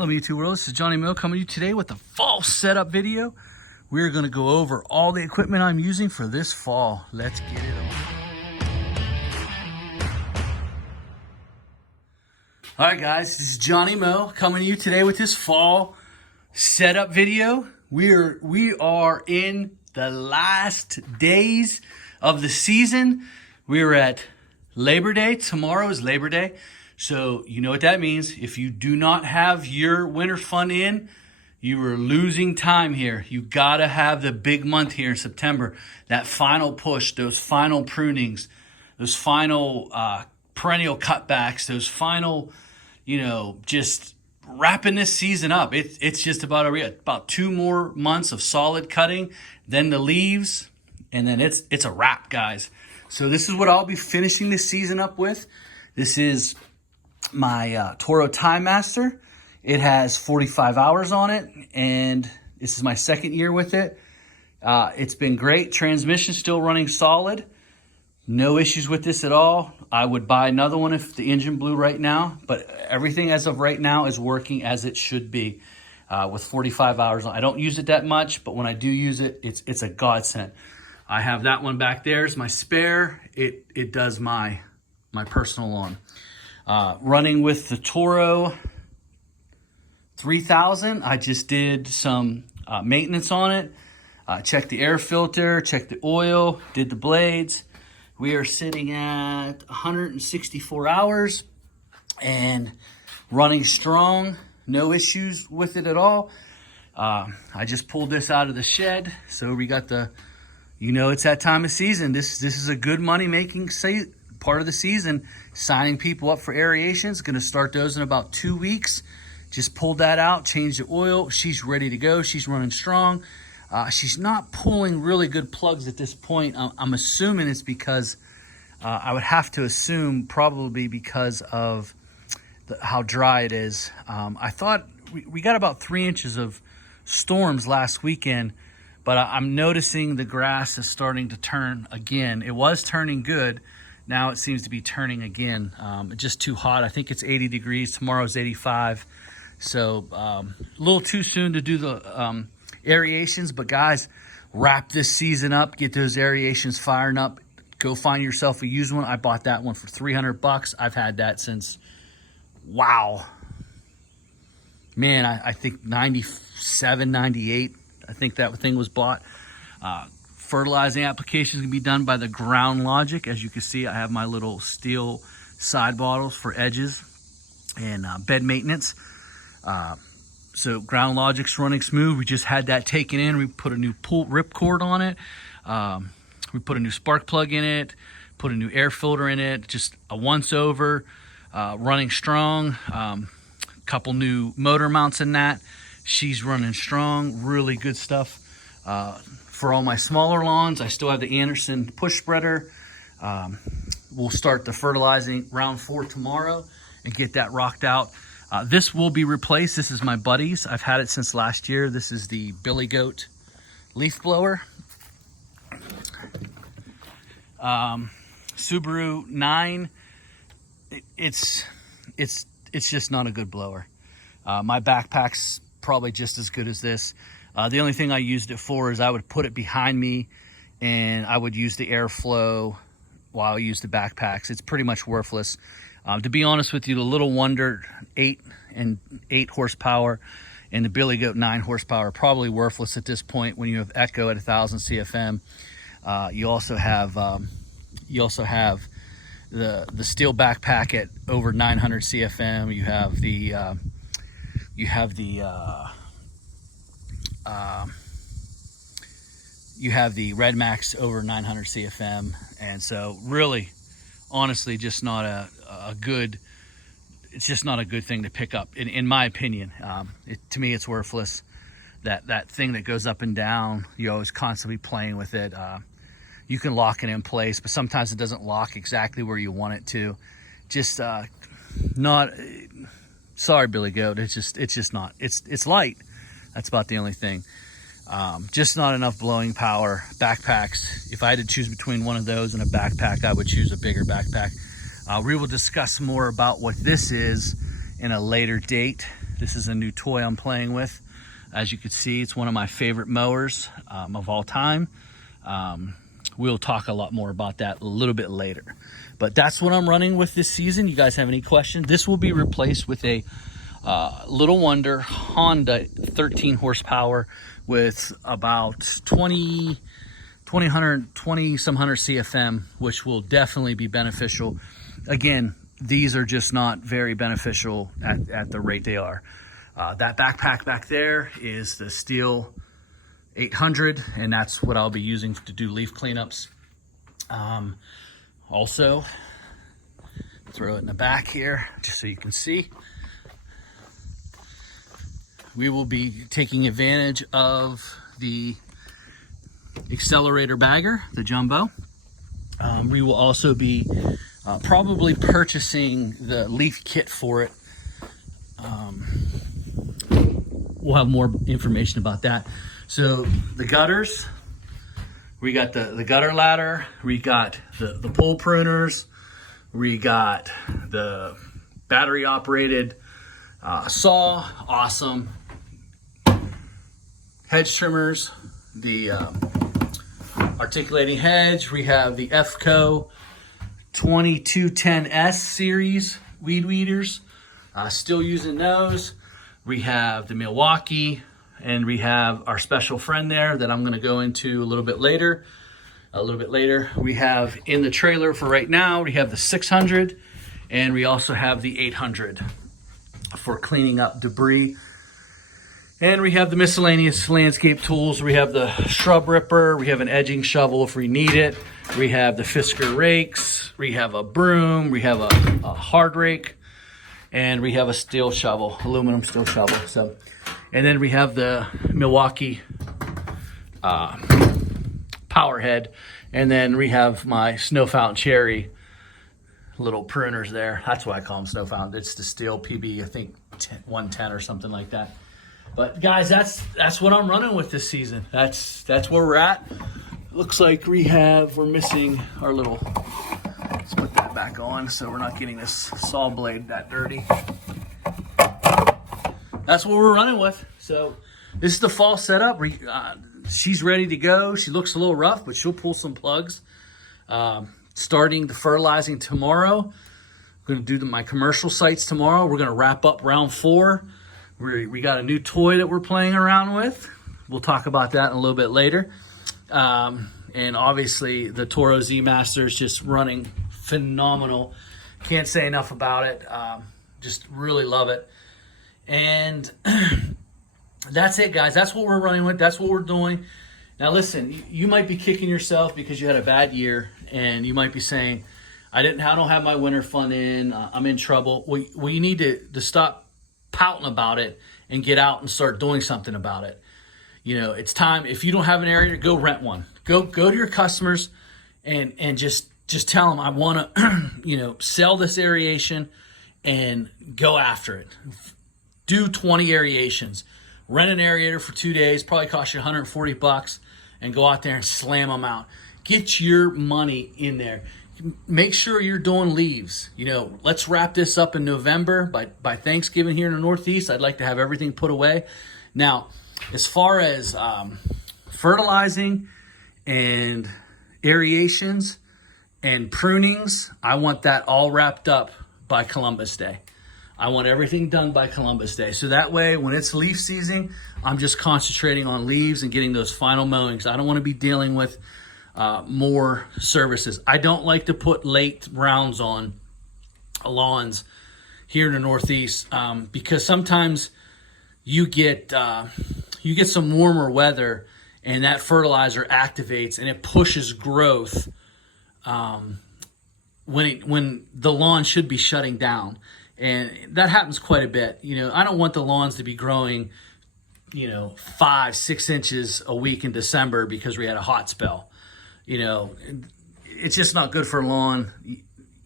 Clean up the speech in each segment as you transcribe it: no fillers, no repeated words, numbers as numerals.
Hello YouTube world, this is Johnny Moe coming to you today with a fall setup video. We're going to go over all the equipment I'm using for this fall. Let's get it on. Alright guys, this is Johnny Moe coming to you today with this fall setup video. We are in the last days of the season. We're at Labor Day. Tomorrow is Labor Day. So you know what that means. If you do not have your winter fund in, you are losing time here. You gotta have the big month here in September. That final push, those final prunings, those final perennial cutbacks, those final, just wrapping this season up. It's just about 2 more months of solid cutting, then the leaves, and then it's a wrap, guys. So this is what I'll be finishing this season up with. This is my Toro Time Master. It has 45 hours on it, and this is my second year with it. It's been great. Transmission still running solid. No issues with this at all. I would buy another one if the engine blew right now, but everything as of right now is working as it should be with 45 hours on. I don't use it that much, but when I do use it, it's a godsend. I have that one back there as my spare. It does my personal lawn. Running with the Toro 3000, I just did some maintenance on it. Checked the air filter, checked the oil, did the blades. We are sitting at 164 hours and running strong. No issues with it at all. I just pulled this out of the shed. So we got it's that time of season. This is a good money making part of the season. Signing people up for aerations. Going to start those in about 2 weeks. Just pulled that out, changed the oil. She's ready to go. She's running strong. She's not pulling really good plugs at this point. I'm assuming it's because, I would have to assume probably because of how dry it is. I thought we got about 3 inches of storms last weekend, but I'm noticing the grass is starting to turn again. It was turning good. Now it seems to be turning again. Just too hot. I think it's 80 degrees. Tomorrow's 85. So a little too soon to do the aerations. But guys, wrap this season up. Get those aerations firing up. Go find yourself a used one. I bought that one for $300. I've had that since, wow. Man, I think 97, 98. I think that thing was bought. Fertilizing applications can be done by the Ground Logic. As you can see, I have my little steel side bottles for edges and bed maintenance. So Ground Logic's running smooth. We just had that taken in. We put a new rip cord on it. We put a new spark plug in it, put a new air filter in it, just a once over, running strong. Couple new motor mounts in that. She's running strong, really good stuff. For all my smaller lawns, I still have the Anderson push spreader. We'll start the fertilizing round 4 tomorrow and get that rocked out. This will be replaced. This is my buddy's. I've had it since last year. This is the Billy Goat leaf blower. Subaru 9. It's just not a good blower. My backpack's probably just as good as this. The only thing I used it for is I would put it behind me and I would use the airflow while I use the backpacks. It's pretty much worthless. To be honest with you, the Little Wonder 8 horsepower and the Billy Goat 9 horsepower are probably worthless at this point when you have Echo at 1000 CFM. You also have the steel backpack at over 900 CFM. You have the Red Max over 900 CFM, and so really, honestly, just not a good. It's just not a good thing to pick up, in my opinion. To me, it's worthless. That thing that goes up and down, you're always constantly playing with it. You can lock it in place, but sometimes it doesn't lock exactly where you want it to. Just not. Sorry, Billy Goat. It's just not. It's light. That's about the only thing. Just not enough blowing power. Backpacks, if I had to choose between one of those and a backpack, I would choose a bigger backpack. We will discuss more about what this is in a later date. This is a new toy I'm playing with. As you can see, it's one of my favorite mowers of all time. We'll talk a lot more about that a little bit later. But that's what I'm running with this season. You guys have any questions? This will be replaced with a Little Wonder Honda 13 horsepower with about 20 some 100 CFM, which will definitely be beneficial. Again, these are just not very beneficial at the rate they are. That backpack back there is the Steel 800, and that's what I'll be using to do leaf cleanups. Also, throw it in the back here just so you can see. We will be taking advantage of the accelerator bagger, the Jumbo. We will also be probably purchasing the leaf kit for it. We'll have more information about that. So the gutters, we got the gutter ladder, we got the pole pruners, we got the battery operated saw, awesome. Hedge trimmers, the articulating hedge, we have the FCO 2210S series weed weeders, still using those. We have the Milwaukee, and we have our special friend there that I'm going to go into a little bit later. We have in the trailer for right now, we have the 600, and we also have the 800 for cleaning up debris. And we have the miscellaneous landscape tools. We have the shrub ripper. We have an edging shovel if we need it. We have the Fisker rakes. We have a broom. We have a hard rake. And we have a steel shovel, aluminum steel shovel. So, and then we have the Milwaukee power head. And then we have my Snow Fountain Cherry little pruners there. That's why I call them Snow Fountain. It's the steel PB, I think 110 or something like that. But guys, that's what I'm running with this season. That's where we're at. Looks like we're missing our little, let's put that back on so we're not getting this saw blade that dirty. That's what we're running with. So this is the fall setup. She's ready to go. She looks a little rough, but she'll pull some plugs. Starting the fertilizing tomorrow. I'm going to do my commercial sites tomorrow. We're going to wrap up round 4. We got a new toy that we're playing around with. We'll talk about that in a little bit later. And obviously the Toro Z Master is just running phenomenal. Can't say enough about it. Just really love it. And that's it, guys. That's what we're running with. That's what we're doing. Now listen, you might be kicking yourself because you had a bad year, and you might be saying, I don't have my winter fund in. I'm in trouble. Well, you need to stop pouting about it and get out and start doing something about it. You know, it's time. If you don't have an area, go rent one. Go to your customers and just tell them, I want to sell this aeration, and go after it. Do 20 aerations. Rent an aerator for 2 days, probably cost you $140, and go out there and slam them out. Get your money in there. Make sure you're doing leaves. Let's wrap this up in November. By Thanksgiving here in the Northeast, I'd like to have everything put away. Now, as far as fertilizing and aerations and prunings, I want that all wrapped up by Columbus Day. I want everything done by Columbus Day. So that way, when it's leaf season, I'm just concentrating on leaves and getting those final mowings. I don't want to be dealing with more services. I don't like to put late rounds on lawns here in the Northeast because sometimes you get some warmer weather, and that fertilizer activates and it pushes growth when the lawn should be shutting down. And that happens quite a bit. I don't want the lawns to be growing 5-6 inches a week in December because we had a hot spell. It's just not good for a lawn.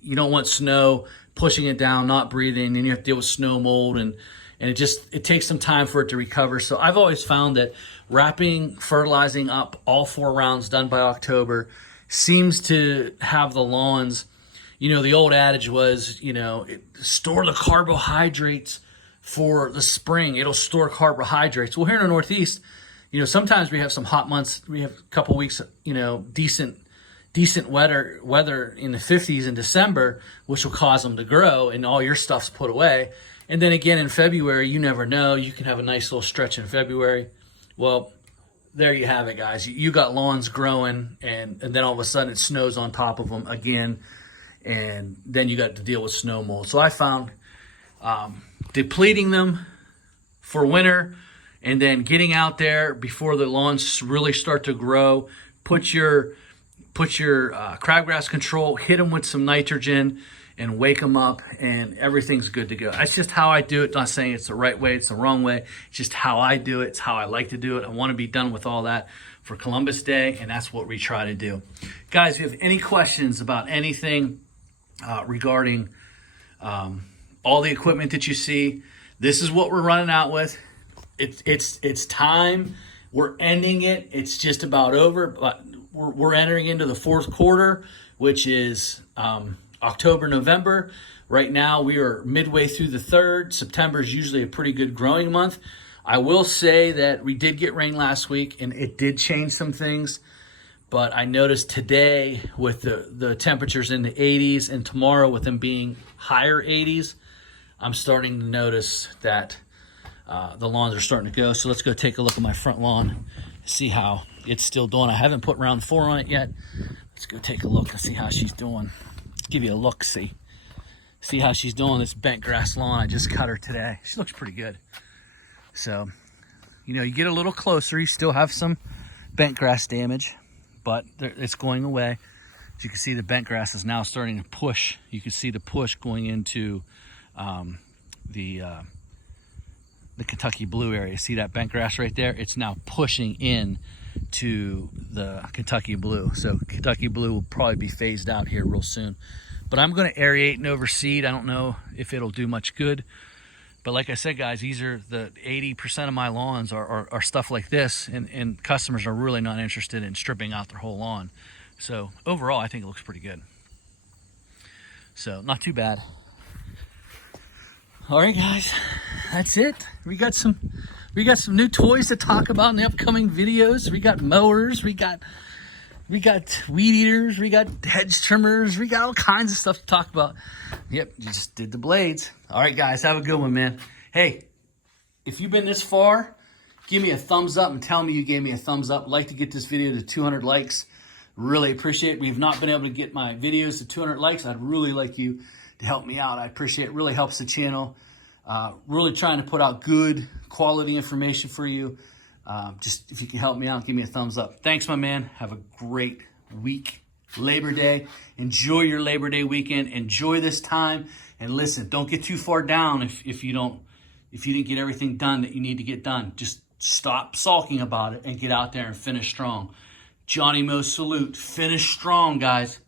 You don't want snow pushing it down, not breathing, and you have to deal with snow mold, and it takes some time for it to recover. So I've always found that fertilizing up all 4 rounds done by October seems to have the lawns. The old adage was, store the carbohydrates for the spring. It'll store carbohydrates. Well, here in the Northeast, sometimes we have some hot months. We have a couple weeks, decent weather in the 50s in December, which will cause them to grow, and all your stuff's put away. And then again in February, you never know. You can have a nice little stretch in February. Well, there you have it, guys. You got lawns growing, and then all of a sudden it snows on top of them again, and then you got to deal with snow mold. So I found depleting them for winter, and then getting out there before the lawns really start to grow. Put your crabgrass control, hit them with some nitrogen, and wake them up, and everything's good to go. That's just how I do it. Not saying it's the right way, it's the wrong way. It's just how I do it. It's how I like to do it. I want to be done with all that for Columbus Day, and that's what we try to do. Guys, if you have any questions about anything regarding all the equipment that you see, this is what we're running out with. It's time. We're ending it. It's just about over, but we're entering into the fourth quarter, which is October, November. Right now, we are midway through the third. September is usually a pretty good growing month. I will say that we did get rain last week, and it did change some things. But I noticed today with the temperatures in the 80s, and tomorrow with them being higher 80s, I'm starting to notice that the lawns are starting to go. So let's go take a look at my front lawn, see how it's still doing. I haven't put round 4 on it yet. Let's go take a look and see how she's doing. Give you a look, see how she's doing. This bent grass lawn, I just cut her today. She looks pretty good. So, you get a little closer, you still have some bent grass damage, but it's going away. As you can see, the bent grass is now starting to push. You can see the push going into the Kentucky Blue area. See that bent grass right there? It's now pushing in to the Kentucky Blue. So Kentucky Blue will probably be phased out here real soon. But I'm going to aerate and overseed. I don't know if it'll do much good. But like I said, guys, these are the 80% of my lawns are stuff like this, and customers are really not interested in stripping out their whole lawn. So overall, I think it looks pretty good. So not too bad. All right, guys, that's it. We got some new toys to talk about in the upcoming videos. We got mowers, we got weed eaters, we got hedge trimmers, we got all kinds of stuff to talk about. Yep, you just did the blades. All right, guys, have a good one, man. Hey, if you've been this far, give me a thumbs up and tell me you gave me a thumbs up. I'd like to get this video to 200 likes. Really appreciate it. We've not been able to get my videos to 200 likes. I'd really like you to help me out. I appreciate it. It really helps the channel. Really trying to put out good quality information for you. Just if you can help me out, give me a thumbs up. Thanks, my man. Have a great week. Labor Day. Enjoy your Labor Day weekend. Enjoy this time. And listen, don't get too far down if you didn't get everything done that you need to get done. Just stop sulking about it and get out there and finish strong. Johnny Mo salute. Finish strong, guys.